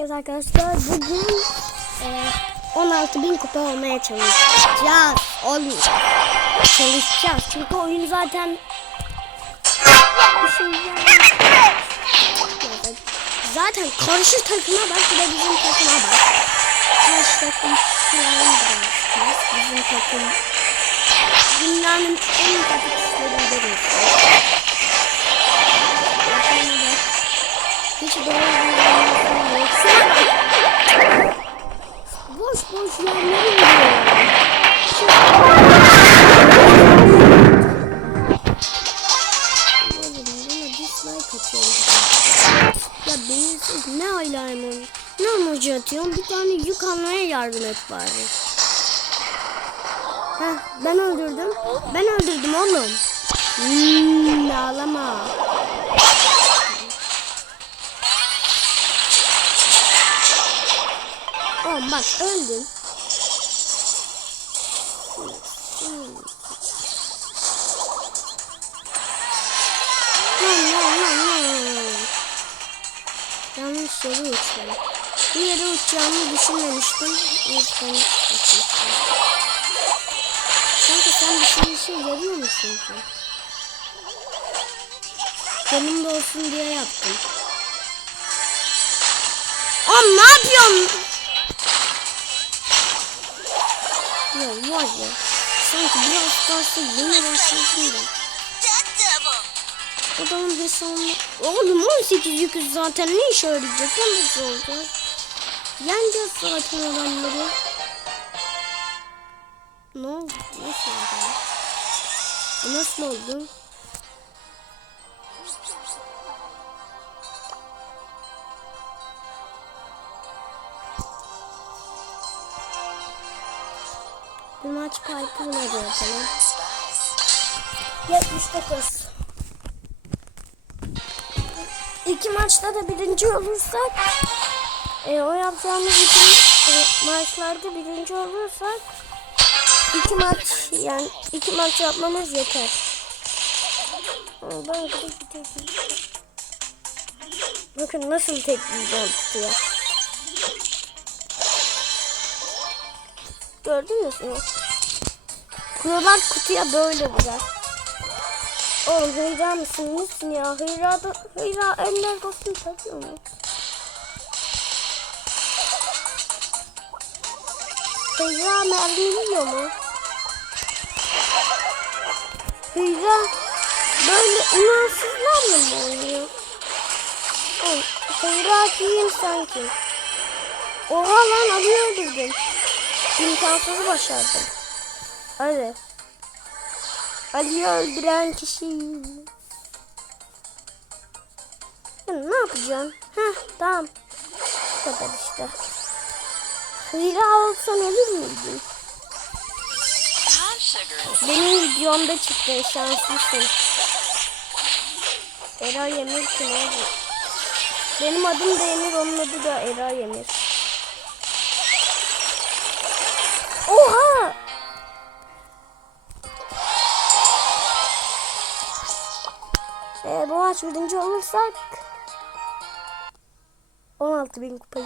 Evet arkadaşlar bugün e, 16 bin kupa olmaya çalışacağız. Olmayacak. Çalışacağız. Çünkü oyun zaten Zaten karşı takıma bak bir de bizim takıma bak. Karşı takım falan biraz. Bizim takım dünyanın en kötü kişilerinden. Boş boş yerlere gidiyor. Dislike atıyorum. Ya beyinsiz ne hala emoji? Ne emoji atıyorsun? Bir tane yük almaya yardım et bari. Heh, ben öldürdüm. Ben öldürdüm oğlum. Hmm, ağlama. Oğlum bak öldün. Yanlış yere uçtum. Bu yere uçacağımı düşünmemiştim. O yüzden uçmuştum. Sanki sen bir şey işe yarıyor musun ki? Canım da olsun diye yaptım. Oğlum ne yapıyorsun? Var ya. Sanki biraz daha yeni başlasın da. Adamın sonunda... Oğlum 18 yüküz zaten ne işe yarayacak? O nasıl olacak? Yeneceğiz zaten adamları. Ne oldu? Nasıl oldu? Nasıl oldu? Maç Piper'la da yapalım. 79. İki maçta da birinci olursak e, o yapacağımız iki e, maçlarda birinci olursak iki maç yani iki maç yapmamız yeter. Ben. Bakın nasıl tekleyeceğim kutuya. Gördünüz mü? Kurular kutuya böyle vurar. Oğlum Hıyra mısın? Nesin ya? Hıyra da Hıyra eller dostunu takıyor mu? Hıyra mermi yiyor mu? Hıyra böyle imansızlarla mı oynuyor? Oğlum Hıyra kim sanki? Oha lan Ali öldürdüm. İmkansızı başardım. Hadi. Ali'yi öldüren kişi. Ya ne yapacaksın? Heh tamam. Bu kadar işte. Hıyra alsan ölür müydün? Benim videomda çıktı şanslısın. Era Yemir kim oldu? Benim adım da Emir, onun adı da Era Yemir. Eğer bu maç birinci olursak 16 bin kupayı.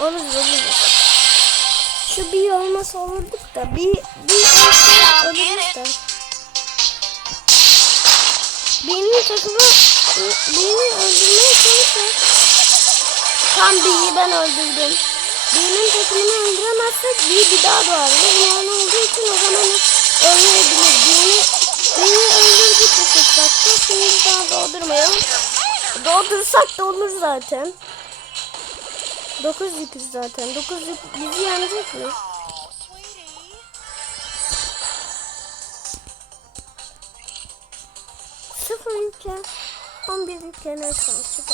Oluruz oluruz. Şu bir olmasa olurduk da bir bir olsa oluruz da. Benim takımı beni öldürmeye çalışıyor. Tam B'yi ben öldürdüm. B'nin takımını öldüremezsek B bir daha doğar. Yani olduğu için o zaman ölmeyebilir. B'ni B'yi öldürdük bu fırsatta. Şimdi daha doğdurmayalım. Doğdursak da olur zaten. 9 yüküz zaten. 9 yük bizi yenecek mi? Sıfır yükken 11 yükken ne şansı bu?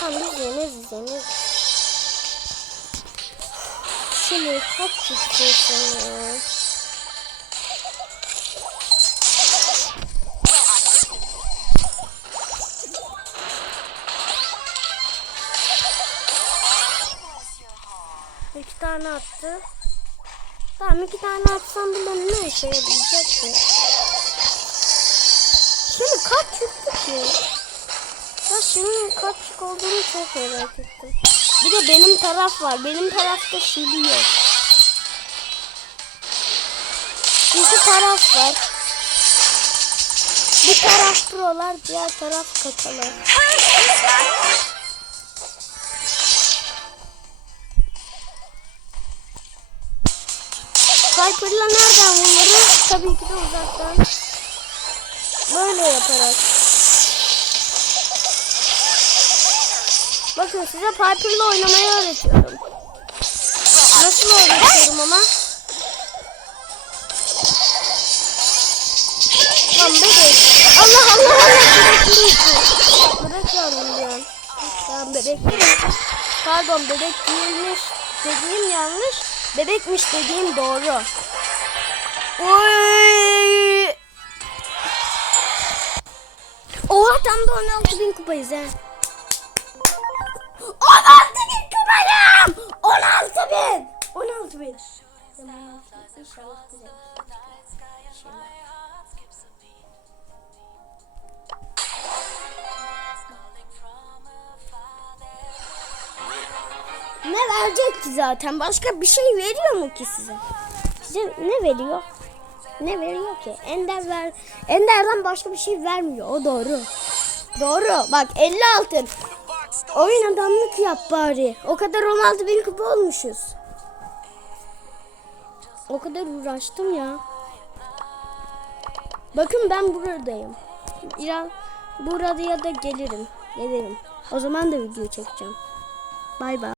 Tamam biz yeneriz yeneriz. Şimdi kaç istiyorsun ya? İki tane attı. Tamam iki tane atsam bile ne işe yarayacak ki? Şimdi kaç çıktı ki? Ya şimdi kaç olduğunu çok merak ettim. Bir de benim taraf var. Benim tarafta şimdi yok. İki taraf var. Bir taraf prolar, diğer taraf kakalar. Piper'la nereden vururuz? Tabii ki de uzaktan. Böyle yaparak. Bakın size Piper'la oynamayı öğretiyorum. Nasıl öğretiyorum ama? Lan bebek. Allah Allah Allah bebek yavrum diyorum. Tamam bebek. Pardon bebek değilmiş dediğim yanlış. Bebekmiş dediğim doğru. Oy. Oha tam da 16 bin kupayız he. 16 bin. 16 bin. İnşallah güzel. İnşallah. Ne verecek ki zaten? Başka bir şey veriyor mu ki size? Size ne veriyor? Ne veriyor ki? Ender ver. Ender'den başka bir şey vermiyor. O doğru. Doğru. Bak 50 altın. Oyun adamlık yap bari. O kadar 16 bin kupa olmuşuz. O kadar uğraştım ya. Bakın ben buradayım. İran burada ya da gelirim. Gelirim. O zaman da video çekeceğim. Bay bay.